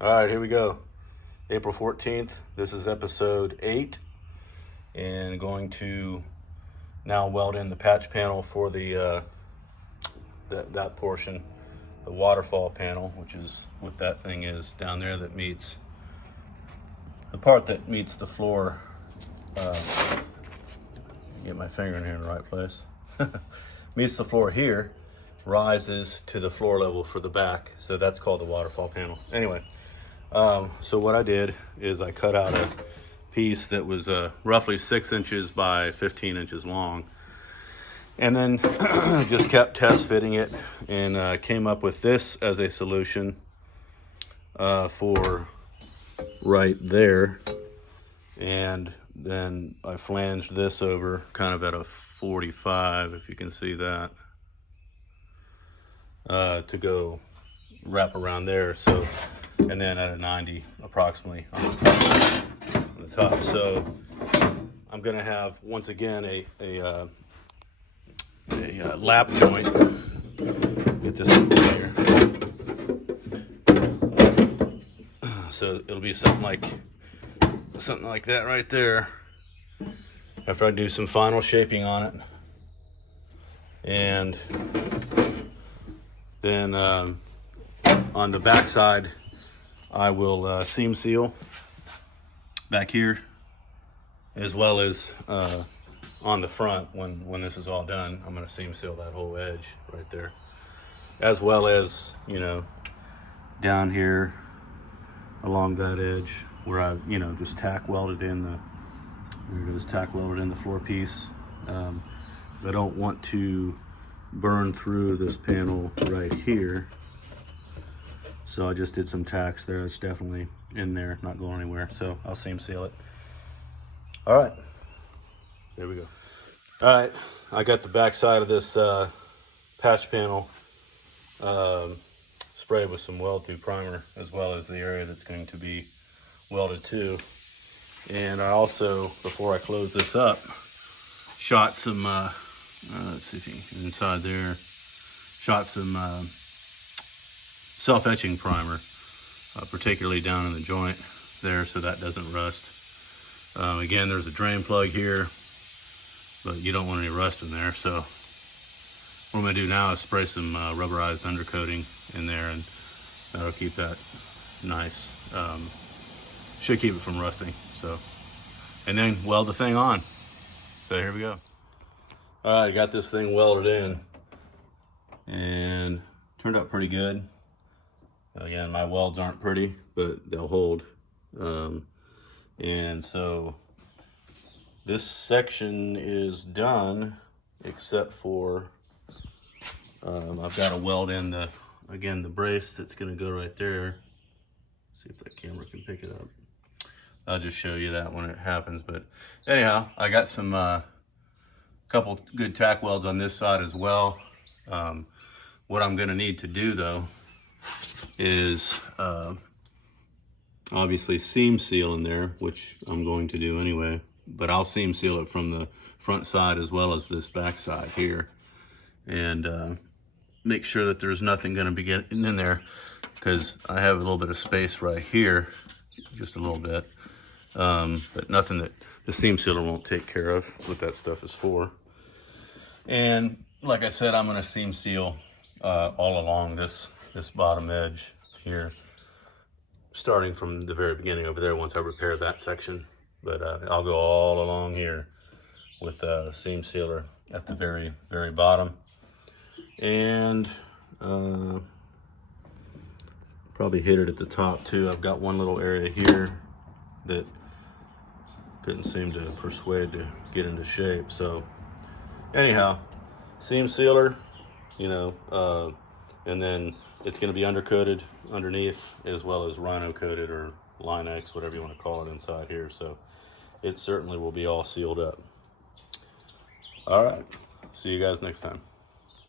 All right, here we go. April 14th. This is episode 8, and going to now weld in the patch panel for the that portion, the waterfall panel, which is what that thing is down there that meets the part that meets the floor. Get my finger in here in the right place. Meets the floor here, rises to the floor level for the back, so that's called the waterfall panel. Anyway, so what I did is I cut out a piece that was roughly 6 inches by 15 inches long, and then just kept test fitting it, and came up with this as a solution for right there. And then I flanged this over kind of at a 45, if you can see that, to go wrap around there. So, and then at a 90 approximately on the top. So I'm gonna have, once again, a lap joint. Get this over here. So it'll be something like that right there, after I do some final shaping on it. And then on the back side, I will seam seal back here, as well as on the front. When this is all done, I'm going to seam seal that whole edge right there, as well as, you know, down here along that edge where I, you know, just tack welded in the, there it is, tack welded in the floor piece. I don't want to burn through this panel right here, so I just did some tacks there. It's definitely in there, not going anywhere, so I'll seam seal it. All right, there we go. All right, I got the back side of this patch panel sprayed with some weld through primer, as well as the area that's going to be welded to. And I also, before I close this up, shot some let's see if you can, inside there, shot some self-etching primer, particularly down in the joint there, so that doesn't rust. Again, there's a drain plug here, but you don't want any rust in there. So what I'm gonna do now is spray some rubberized undercoating in there, and that'll keep that nice. Should keep it from rusting. So, and then weld the thing on. So here we go. All right, I got this thing welded in, and turned out pretty good. Again, my welds aren't pretty, but they'll hold. And so this section is done, except for I've got to weld in the, again, the brace that's going to go right there. See if that camera can pick it up. I'll just show you that when it happens. But anyhow, I got some couple good tack welds on this side as well. What I'm going to need to do, though, is obviously seam seal in there, which I'm going to do anyway, but I'll seam seal it from the front side as well as this back side here, and make sure that there's nothing going to be getting in there, because I have a little bit of space right here, just a little bit, but nothing that the seam sealer won't take care of. That's what that stuff is for. And like I said, I'm going to seam seal all along this bottom edge here, starting from the very beginning over there once I repair that section. But I'll go all along here with a seam sealer at the very, very bottom. And probably hit it at the top too. I've got one little area here that couldn't seem to persuade to get into shape. So anyhow, seam sealer, you know, and then it's going to be undercoated underneath, as well as rhino coated or Line X, whatever you want to call it, inside here. So it certainly will be all sealed up. All right, see you guys next time.